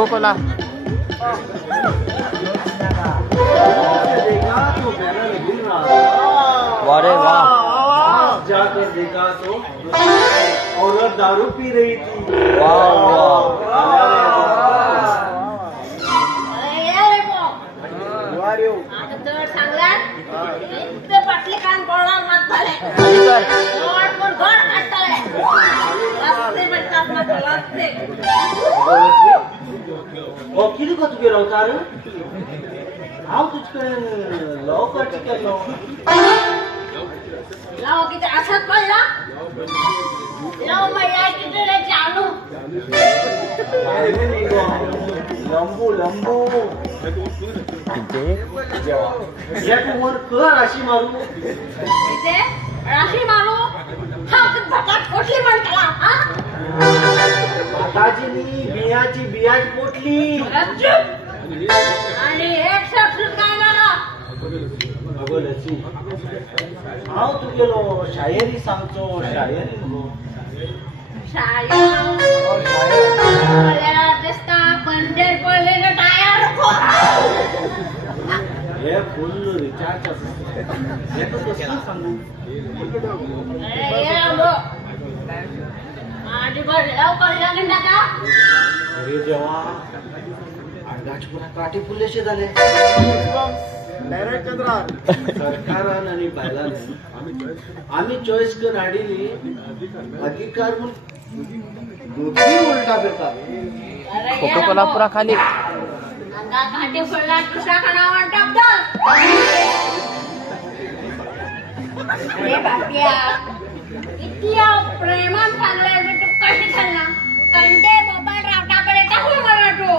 Cocoa Cola वारे वाह जाकर देखा तो औरत दारू पी रही थी। वाह किती का तुझे रावता रे हाव तुझकडे लवकर केलो लाव किती असत पडला लाव मैया किती रे चालू लंबू लंबू या तू वर कर अशी मारू इथे राशी मारू हा फटाफट कोठली पण केला हा दाजीनी बियाची बियाच पोटली आणि एक शब्द काय मला अगो लसी हाव तू गेलो शायरी सांगतो शायरी नको शाळेला दिसता पंढर पडलेलं टायर हे फुल रिचार्ज असतं हे तर कसं सांगू माझी बरं लवकर लागेल का अरे जेव्हा अंगाची पुन्हा काठी फुलेसे झाले सरकारान आणि बायलान आम्ही चॉईस कर हाडिली अधिकार दोघी उलटा बेकार कोको कोला पुरा खाली अंगा काठी फुलला दुसरा खानावर टाकतो अरे बाप्या किती प्रेमान सांगलाय मी तू कशी सांगला कंटे बाबा रावटाकडे टाकून मला तो